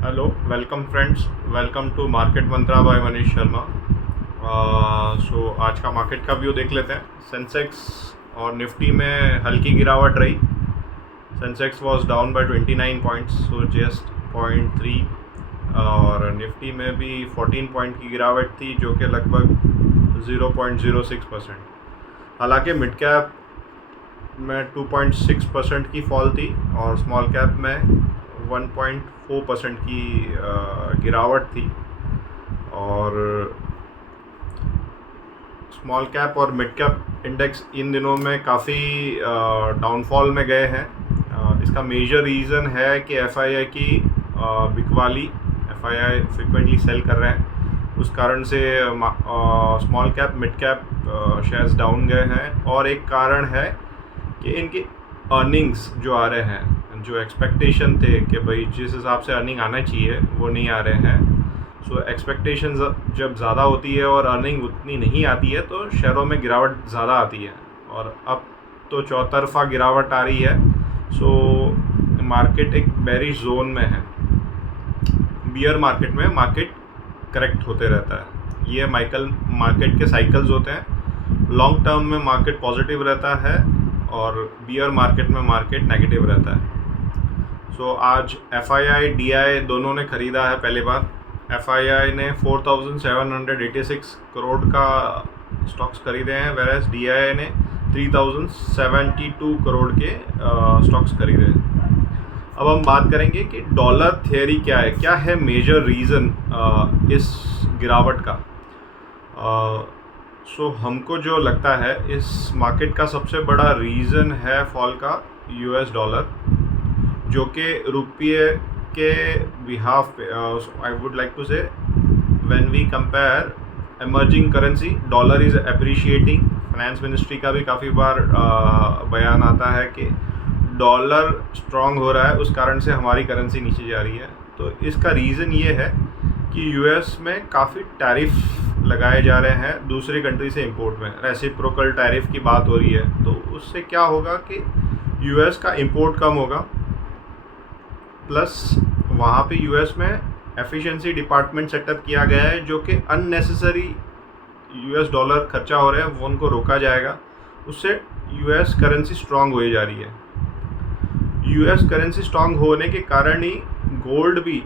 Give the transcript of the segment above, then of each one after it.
Hello, welcome friends, welcome to market Mantra by Manish Sharma. आज का market का व्यू देख लेते हैं। सेंसेक्स और निफ्टी में हल्की गिरावट रही। Sensex was down by 29 points, so just 0.3, और निफ्टी में भी 14 पॉइंट की गिरावट थी, जो कि लगभग 0.06%। हालांकि मिड कैप में 2.6% की फॉल थी और स्मॉल कैप में 1.4% की गिरावट थी। और स्मॉल कैप और मिड कैप इंडेक्स इन दिनों में काफ़ी डाउनफॉल में गए हैं। इसका मेजर रीज़न है कि एफआईआई की बिकवाली, एफआईआई फ्रिक्वेंटली सेल कर रहे हैं, उस कारण से small cap mid cap shares down गए हैं। और एक कारण है कि इनकी अर्निंग्स जो आ रहे हैं, जो एक्सपेक्टेशन थे कि भाई जिस हिसाब से अर्निंग आना चाहिए वो नहीं आ रहे हैं। सो एक्सपेक्टेशन जब ज़्यादा होती है और अर्निंग उतनी नहीं आती है तो शेयरों में गिरावट ज़्यादा आती है, और अब तो चौतरफा गिरावट आ रही है। सो मार्केट एक बेरिश जोन में है। बियर मार्केट में मार्केट करेक्ट होते रहता है। ये मार्केट के साइकिल्स होते हैं। लॉन्ग टर्म में मार्केट पॉजिटिव रहता है और बियर मार्केट में मार्केट नेगेटिव रहता है। सो आज एफआईआई डीआई दोनों ने ख़रीदा है। पहली बार एफआईआई ने 4,786 करोड़ का स्टॉक्स खरीदे हैं, वेरएस डीआई ने 3,072 करोड़ के स्टॉक्स खरीदे हैं। अब हम बात करेंगे कि डॉलर थियरी क्या है मेजर रीज़न इस गिरावट का। हमको जो लगता है इस मार्केट का सबसे बड़ा रीज़न है फॉल का यूएस डॉलर, जो कि रुपये के बिहाफ पे, I would like to say when we compare emerging currency, dollar is appreciating. Finance ministry का भी काफ़ी बार बयान आता है कि डॉलर स्ट्रांग हो रहा है, उस कारण से हमारी करेंसी नीचे जा रही है। तो इसका रीज़न ये है कि यूएस में काफ़ी टैरिफ लगाए जा रहे हैं दूसरी कंट्री से इंपोर्ट में। रेसिप्रोकल टैरिफ की बात हो रही है, तो उससे क्या होगा कि यूएस का इंपोर्ट कम होगा, प्लस वहाँ पे यूएस में एफिशिएंसी डिपार्टमेंट सेटअप किया गया है, जो कि अननेसेसरी यूएस डॉलर खर्चा हो रहे हैं वो उनको रोका जाएगा। उससे यूएस करेंसी स्ट्रांग हो जा रही है। यूएस करेंसी स्ट्रांग होने के कारण ही गोल्ड भी,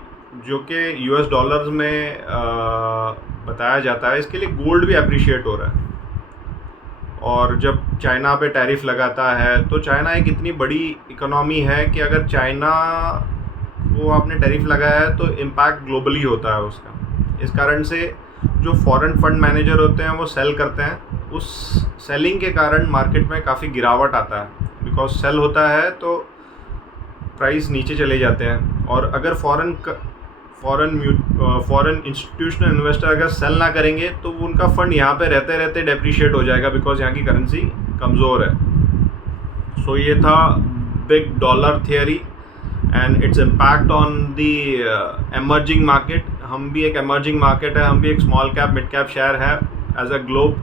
जो कि यूएस डॉलर्स में बताया जाता है, इसके लिए गोल्ड भी अप्रिशिएट हो रहा है। और जब चाइना पे टैरिफ लगाता है, तो चाइना एक इतनी बड़ी इकोनॉमी है कि अगर चाइना को आपने टैरिफ लगाया है तो इम्पैक्ट ग्लोबली होता है उसका। इस कारण से जो फॉरेन फंड मैनेजर होते हैं वो सेल करते हैं। उस सेलिंग के कारण मार्केट में काफ़ी गिरावट आता है, बिकॉज सेल होता है तो प्राइस नीचे चले जाते हैं। और अगर फॉरेन इंस्टीट्यूशनल इन्वेस्टर अगर सेल ना करेंगे तो उनका फंड यहाँ पे रहते रहते डेप्रिशिएट हो जाएगा, बिकॉज यहाँ की करेंसी कमज़ोर है। सो ये था big dollar theory and its impact on the emerging market. हम भी एक एमर्जिंग मार्केट है, हम भी एक small cap mid cap share है एज अ ग्लोब।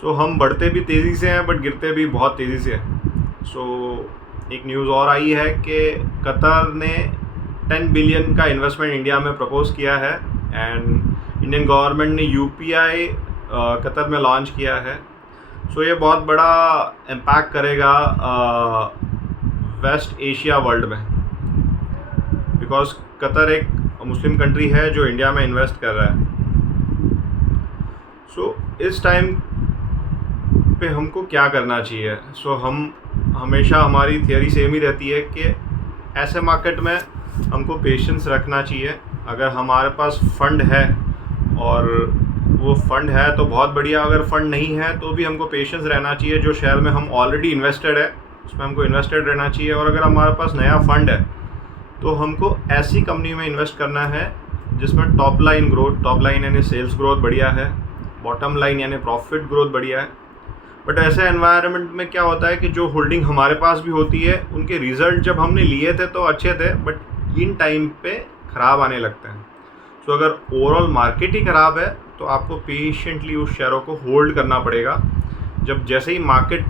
सो हम बढ़ते भी तेज़ी से हैं बट गिरते भी बहुत तेज़ी से हैं। सो एक न्यूज़ और आई है कि कतर ने 10 बिलियन का इन्वेस्टमेंट इंडिया में प्रपोज किया है, एंड इंडियन गवर्नमेंट ने यूपीआई कतर में लॉन्च किया है। सो ये बहुत बड़ा इम्पैक्ट करेगा वेस्ट एशिया वर्ल्ड में, बिकॉज कतर एक मुस्लिम कंट्री है जो इंडिया में इन्वेस्ट कर रहा है। सो इस टाइम पे हमको क्या करना चाहिए? हम हमेशा, हमारी थियरी सेम ही रहती है कि ऐसे मार्केट में हमको पेशेंस रखना चाहिए। अगर हमारे पास फंड है और वो फंड है तो बहुत बढ़िया, अगर फंड नहीं है तो भी हमको पेशेंस रहना चाहिए। जो शेयर में हम ऑलरेडी इन्वेस्टेड है उसमें हमको इन्वेस्टेड रहना चाहिए। और अगर हमारे पास नया फंड है तो हमको ऐसी कंपनी में इन्वेस्ट करना है जिसमें टॉप लाइन यानी सेल्स ग्रोथ बढ़िया है, बॉटम लाइन यानी प्रॉफिट ग्रोथ बढ़िया है। बट ऐसे एनवायरनमेंट में क्या होता है कि जो होल्डिंग हमारे पास भी होती है उनके रिजल्ट जब हमने लिए थे तो अच्छे थे, बट इन टाइम पे ख़राब आने लगते हैं। सो अगर ओवरऑल मार्केट ही ख़राब है तो आपको पेशेंटली उस शेयरों को होल्ड करना पड़ेगा। जब जैसे ही मार्केट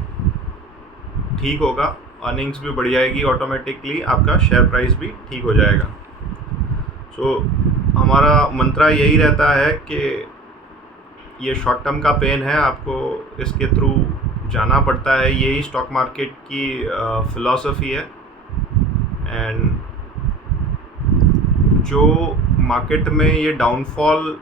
ठीक होगा, अर्निंग्स भी बढ़ जाएगी, ऑटोमेटिकली आपका शेयर प्राइस भी ठीक हो जाएगा। सो हमारा मंत्रा यही रहता है कि ये शॉर्ट टर्म का पेन है, आपको इसके थ्रू जाना पड़ता है, यही स्टॉक मार्केट की फ़िलॉसफी है। एंड जो मार्केट में ये डाउनफॉल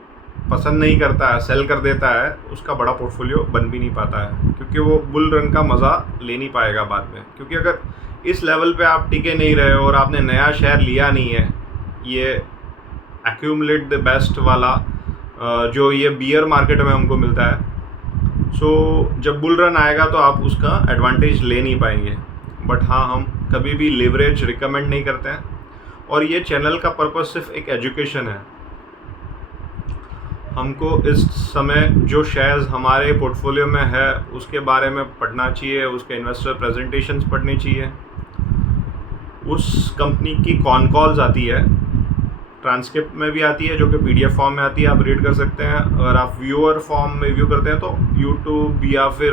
पसंद नहीं करता है, सेल कर देता है, उसका बड़ा पोर्टफोलियो बन भी नहीं पाता है, क्योंकि वो बुल रन का मज़ा ले नहीं पाएगा बाद में। क्योंकि अगर इस लेवल पे आप टिके नहीं रहे हो और आपने नया शेयर लिया नहीं है, ये एक्यूमुलेट द बेस्ट वाला जो ये बियर मार्केट में हमको मिलता है, सो जब बुल रन आएगा तो आप उसका एडवांटेज ले नहीं पाएंगे। बट हाँ, हम कभी भी लेवरेज रिकमेंड नहीं करते हैं, और ये चैनल का पर्पस सिर्फ एक एजुकेशन है। हमको इस समय जो शेयर्स हमारे पोर्टफोलियो में है उसके बारे में पढ़ना चाहिए, उसके इन्वेस्टर प्रेजेंटेशंस पढ़नी चाहिए, उस कंपनी की कॉन कॉल्स आती है, ट्रांसक्रिप्ट में भी आती है, जो कि PDF फॉर्म में आती है, आप रीड कर सकते हैं। अगर आप व्यूअर फॉर्म में व्यू करते हैं तो यूट्यूब या फिर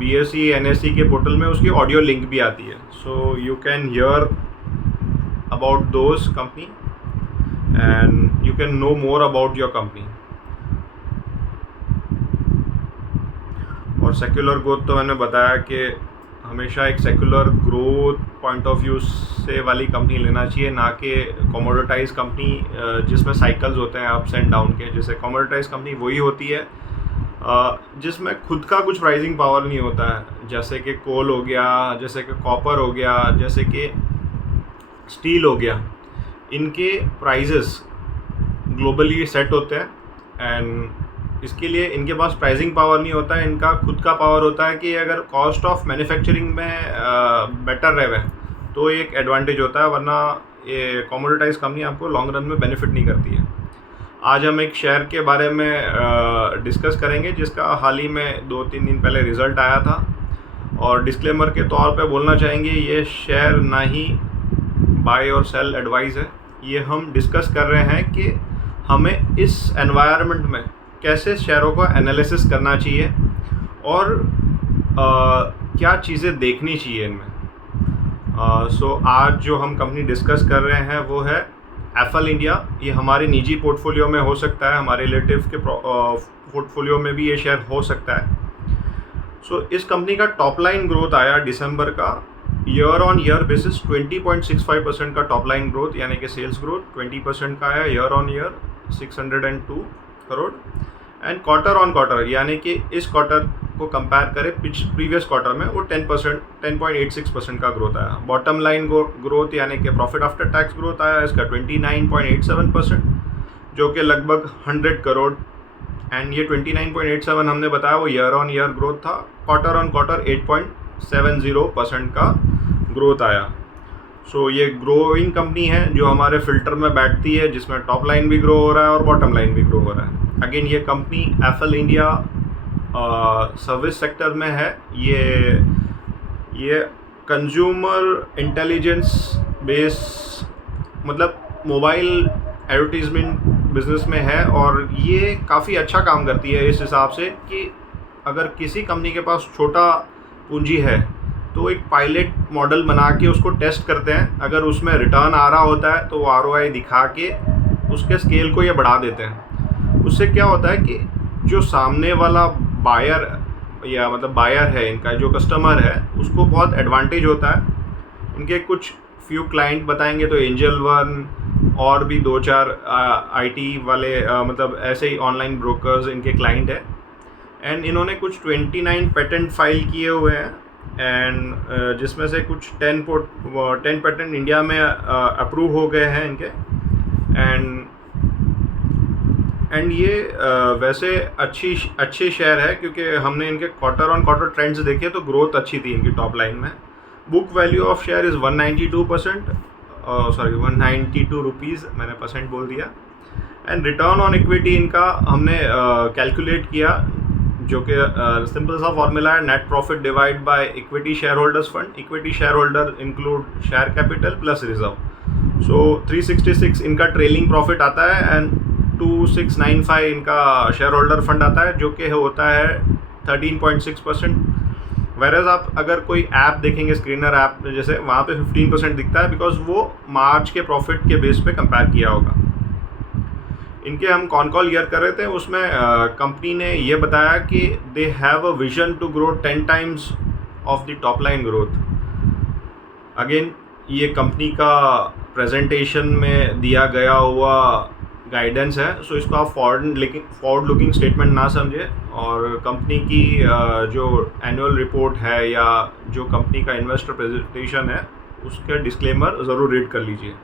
BSE NSE के पोर्टल में उसकी ऑडियो लिंक भी आती है, so you can hear about those company and you can know more about your company। और सेक्युलर ग्रोथ तो मैंने बताया कि हमेशा एक secular growth point of view से वाली कंपनी लेना चाहिए, ना कि कमोडिटाइज कंपनी जिसमें साइकिल्स होते हैं अप्स एंड डाउन के। जैसे कमोडिटाइज कंपनी वही होती है जिसमें खुद का कुछ प्राइसिंग पावर नहीं होता है, जैसे कि कोल हो गया, जैसे कि कॉपर हो गया, जैसे कि स्टील हो गया। इनके प्राइजेस ग्लोबली सेट होते हैं, एंड इसके लिए इनके पास प्राइसिंग पावर नहीं होता है, इनका खुद का पावर होता है कि अगर कॉस्ट ऑफ मैन्युफैक्चरिंग में बेटर रहे तो एक एडवांटेज होता है, वरना ये कमोडिटाइज कंपनी आपको लॉन्ग रन में बेनिफिट नहीं करती है। आज हम एक शेयर के बारे में डिस्कस करेंगे जिसका हाल ही में 2-3 दिन पहले रिज़ल्ट आया था, और डिस्क्लेमर के तौर पे बोलना चाहेंगे ये शेयर ना ही बाय और सेल एडवाइस है। ये हम डिस्कस कर रहे हैं कि हमें इस एनवायरनमेंट में कैसे शेयरों को एनालिसिस करना चाहिए और क्या चीज़ें देखनी चाहिए इनमें। सो आज जो हम कंपनी डिस्कस कर रहे हैं वो है एफएल इंडिया। ये हमारे निजी पोर्टफोलियो में हो सकता है, हमारे रिलेटिव के पोर्टफोलियो में भी ये शेयर हो सकता है। सो इस कंपनी का टॉप लाइन ग्रोथ आया दिसंबर का ईयर ऑन ईयर बेसिस 20.65% का टॉप लाइन ग्रोथ, यानी कि सेल्स ग्रोथ 20% का आया year on year 602 crore. And quarter on quarter, यानी कि इस क्वार्टर को कंपेयर करें प्रीवियस क्वार्टर में, वो 10.86% का ग्रोथ आया। बॉटम लाइन ग्रोथ यानी कि प्रॉफिट आफ्टर टैक्स ग्रोथ आया इसका 29.87%, जो कि लगभग 100 करोड़। एंड ये 29.87 हमने बताया वो ईयर ऑन ईयर ग्रोथ था। क्वार्टर ऑन क्वार्टर 8.70% का ग्रोथ आया। सो ये ग्रोइंग कंपनी है जो हमारे फिल्टर में बैठती है, जिसमें टॉप लाइन भी ग्रो हो रहा है और बॉटम लाइन भी ग्रो हो रहा है। अगेन ये company FL India service sector में है। ये कंज्यूमर इंटेलिजेंस बेस, मतलब मोबाइल एडवर्टीजमेंट बिजनेस में है, और ये काफ़ी अच्छा काम करती है इस हिसाब से कि अगर किसी कंपनी के पास छोटा पूंजी है तो एक पायलट मॉडल बना के उसको टेस्ट करते हैं। अगर उसमें रिटर्न आ रहा होता है तो वो ROI दिखा के उसके स्केल को ये बढ़ा देते हैं। उससे क्या होता है कि जो सामने वाला बायर या मतलब बायर है, इनका जो कस्टमर है, उसको बहुत एडवांटेज होता है। इनके कुछ फ्यू क्लाइंट बताएंगे तो एंजल वन और भी 2-4 IT वाले मतलब ऐसे ही ऑनलाइन ब्रोकर्स इनके क्लाइंट हैं। एंड इन्होंने कुछ 29 पेटेंट फाइल किए हुए हैं, एंड जिसमें से कुछ 10 पेटेंट इंडिया में अप्रूव हो गए हैं इनके। एंड ये वैसे अच्छी शेयर है, क्योंकि हमने इनके क्वार्टर ऑन क्वार्टर ट्रेंड्स देखे तो ग्रोथ अच्छी थी इनकी टॉप लाइन में। Book value of share is 192 rupees, मैंने परसेंट बोल दिया। एंड रिटर्न ऑन इक्विटी इनका हमने कैलकुलेट किया, जो कि सिंपल सा फॉर्मूला है, net profit divide by equity share holders fund. Equity share holder include share capital plus reserve. So 366 इनका ट्रेलिंग प्रॉफिट आता है, एंड 2695 इनका शेयर होल्डर फंड आता है, जो कि होता है 13.6%। वेरएज आप अगर कोई ऐप देखेंगे, स्क्रीनर ऐप जैसे, वहाँ पे 15% दिखता है, बिकॉज वो मार्च के प्रॉफिट के बेस पे कंपेयर किया होगा। इनके हम कॉन कॉल ईयर कर रहे थे, उसमें कंपनी ने ये बताया कि they have a vision to grow 10 times of the top line growth. Again ये कंपनी का प्रेजेंटेशन में दिया गया हुआ गाइडेंस है, सो इसको आप फॉरवर्ड लुकिंग स्टेटमेंट ना समझे, और कंपनी की जो एनुअल रिपोर्ट है या जो कंपनी का इन्वेस्टर प्रेजेंटेशन है उसके डिस्क्लेमर ज़रूर रीड कर लीजिए।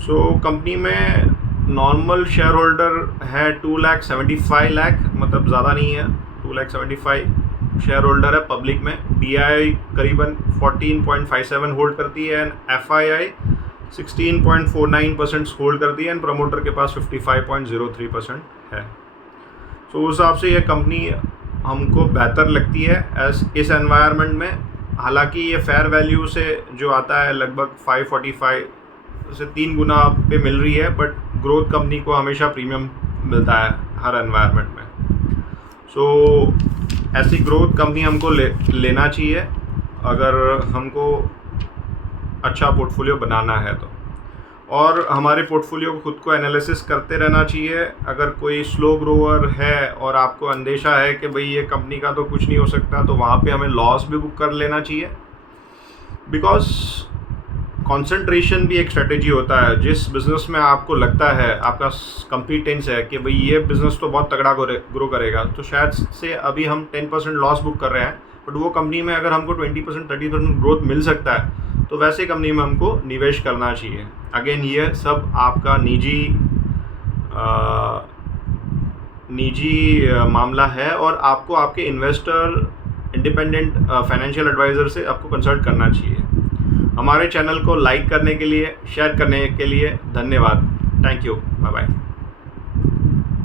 सो कंपनी में नॉर्मल शेयर होल्डर है 2,75,00,000, मतलब ज़्यादा नहीं है, 2,75,000 शेयर होल्डर है पब्लिक में। DI करीबन 14.57 होल्ड करती है, एंड FII 16.49% होल्ड करती है, एंड प्रमोटर के पास 55.03% है। तो उस हिसाब से ये कंपनी हमको बेहतर लगती है इस एनवायरनमेंट में। हालांकि ये फेयर वैल्यू से जो आता है लगभग 545 से 3 गुना पे मिल रही है, बट ग्रोथ कंपनी को हमेशा प्रीमियम मिलता है हर एनवायरनमेंट में। सो ऐसी ग्रोथ कंपनी हमको लेना चाहिए अगर हमको अच्छा पोर्टफोलियो बनाना है तो। और हमारे पोर्टफोलियो को खुद को एनालिसिस करते रहना चाहिए। अगर कोई स्लो ग्रोअर है और आपको अंदेशा है कि भाई ये कंपनी का तो कुछ नहीं हो सकता, तो वहाँ पे हमें लॉस भी बुक कर लेना चाहिए, बिकॉज कंसंट्रेशन भी एक स्ट्रेटेजी होता है। जिस बिज़नेस में आपको लगता है, आपका कॉम्पिटेंस है कि भाई ये बिज़नेस तो बहुत तगड़ा ग्रो करेगा, तो शायद से अभी हम 10% लॉस बुक कर रहे हैं, बट वो कंपनी में अगर हमको 20% 30% ग्रोथ मिल सकता है, तो वैसे कंपनी में हमको निवेश करना चाहिए। अगेन ये सब आपका निजी मामला है, और आपको आपके इन्वेस्टर, इंडिपेंडेंट फाइनेंशियल एडवाइज़र से आपको कंसल्ट करना चाहिए। हमारे चैनल को लाइक करने के लिए, शेयर करने के लिए धन्यवाद। Thank you, bye bye.